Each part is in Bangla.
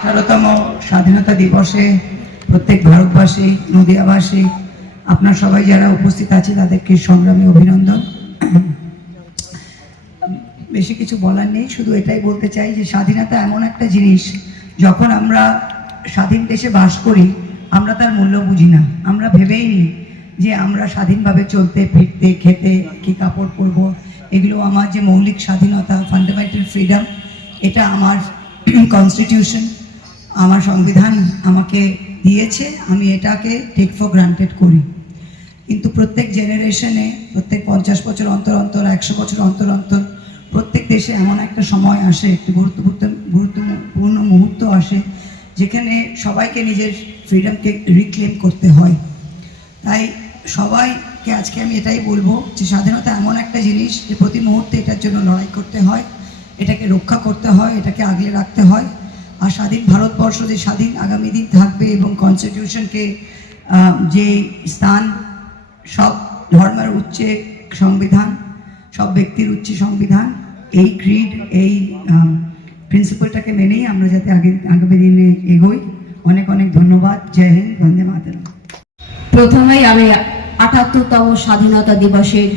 আঠারোতম স্বাধীনতা দিবসে প্রত্যেক ভারতবাসী, নদিয়াবাসী, আপনার সবাই যারা উপস্থিত আছে, তাদেরকে সংগ্রামী অভিনন্দন। বেশি কিছু বলার নেই, শুধু এটাই বলতে চাই যে স্বাধীনতা এমন একটা জিনিস, যখন আমরা স্বাধীন দেশে বাস করি, আমরা তার মূল্য বুঝি না। আমরা ভেবেই নিই যে আমরা স্বাধীনভাবে চলতে, ফিরতে, খেতে, কি কাপড় পরবো, এগুলো আমার যে মৌলিক স্বাধীনতা ফান্ডামেন্টাল ফ্রিডম এটা আমার কনস্টিটিউশন আমার সংবিধান আমাকে দিয়েছে, আমি এটাকে টেক ফর গ্রান্টেড করি। কিন্তু প্রত্যেক জেনারেশনে প্রত্যেক পঞ্চাশ বছর অন্তর অন্তর, একশো বছর অন্তর অন্তর, প্রত্যেক দেশে এমন একটা সময় আসে, একটি গুরুত্বপূর্ণ গুরুত্বপূর্ণ মুহূর্ত আসে, যেখানে সবাইকে নিজের ফ্রিডমকে রিক্লেম করতে হয়। তাই সবাইকে আজকে আমি এটাই বলব যে স্বাধীনতা এমন একটা জিনিস যে প্রতি মুহূর্তে এটার জন্য লড়াই করতে হয়, এটাকে রক্ষা করতে হয়, এটাকে আগলে রাখতে হয়। আর স্বাধীন ভারতবর্ষ যে স্বাধীন আগামী দিন থাকবে এবং কনস্টিটিউশনকে যে স্থান, সব ধর্মের উচ্চে সংবিধান, সব ব্যক্তির উচ্চে সংবিধান, এই ক্রিড এই প্রিন্সিপালটাকে মেনেই আমরা যাতে আগে, আগামী দিনে এগোই। অনেক অনেক ধন্যবাদ। জয় হিন্দ। বন্দে মাতরম। প্রথমেই আমি আটাত্তরতম স্বাধীনতা দিবসের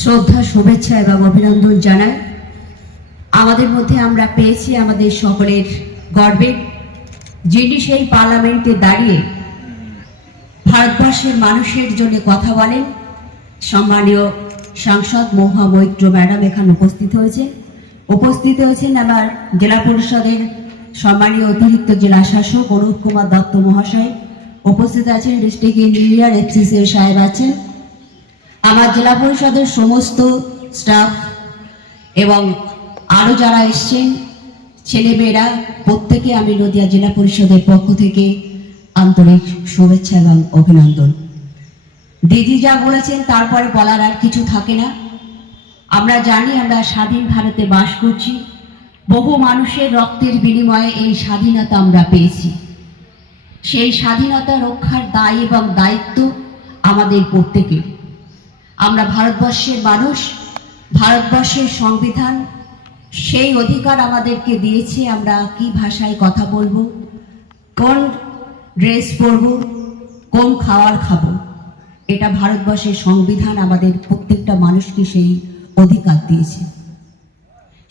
শ্রদ্ধা, শুভেচ্ছা এবং অভিনন্দন জানাই। আমাদের মধ্যে আমরা পেয়েছি আমাদের সকলের গর্বের যিনি সেই পার্লামেন্টে দাঁড়িয়ে ভারতবর্ষের মানুষের জন্য কথা বলেন। সম্মানীয় সাংসদ মহুয়া মৈত্র ম্যাডাম এখানে উপস্থিত হয়েছে। উপস্থিত হয়েছেন আমার জেলা পরিষদের সম্মানীয় অতিরিক্ত জেলা শাসক অরূপ কুমার দত্ত মহাশয়। উপস্থিত আছেন ডিস্ট্রিক্ট ইঞ্জিনিয়ার এফসিসি সাহেব আছেন। আমার জেলা পরিষদের সমস্ত স্টাফ এবং আরও যারা এসছেন, ছেলেমেয়েরা, প্রত্যেকে আমি নদিয়া জেলা পরিষদের পক্ষ থেকে আন্তরিক শুভেচ্ছা এবং অভিনন্দন। দিদি যা বলেছেন, তারপরে বলার আর কিছু থাকে না। আমরা জানি আমরা স্বাধীন ভারতে বাস করছি। বহু মানুষের রক্তের বিনিময়ে এই স্বাধীনতা আমরা পেয়েছি। সেই স্বাধীনতা রক্ষার দায় এবং দায়িত্ব আমাদের প্রত্যেকের। আমরা ভারতবর্ষের মানুষ, ভারতবর্ষের সংবিধান সেই অধিকার আমাদেরকে দিয়েছে, আমরা কি ভাষায় কথা বলব? কোন ড্রেস পরব? কোন খাবার খাব? এটা ভারতবর্ষের সংবিধান আমাদের প্রত্যেকটা মানুষকে সেই অধিকার দিয়েছে।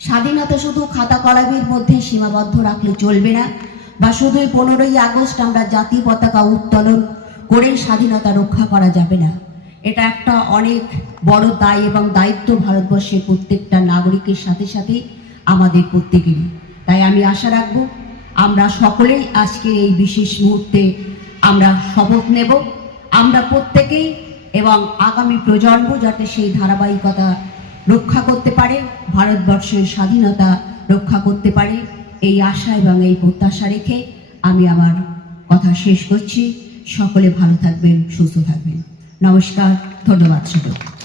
স্বাধীনতা শুধু খাতা কলমের মধ্যে সীমাবদ্ধ রাখলে চলবে না, বা শুধুই পনেরোই আগস্ট আমরা জাতীয় পতাকা উত্তোলন করেই স্বাধীনতা রক্ষা করা যাবে না। এটা একটা অনেক বড় দায় এবং দায়িত্ব ভারতবর্ষের প্রত্যেকটা নাগরিকের সাথে সাথে আমাদের প্রত্যেকেরই। তাই আমি আশা রাখব, আমরা সকলেই আজকের এই বিশেষ মুহূর্তে আমরা শপথ নেব। আমরা প্রত্যেকেই এবং আগামী প্রজন্ম যাতে সেই ধারাবাহিকতা রক্ষা করতে পারে, ভারতবর্ষের স্বাধীনতা রক্ষা করতে পারে, এই আশা এবং এই প্রত্যাশা রেখে আমি আমার কথা শেষ করছি। সকলে ভালো থাকবেন, সুস্থ থাকবেন। নমস্কার, ধন্যবাদ সকলকে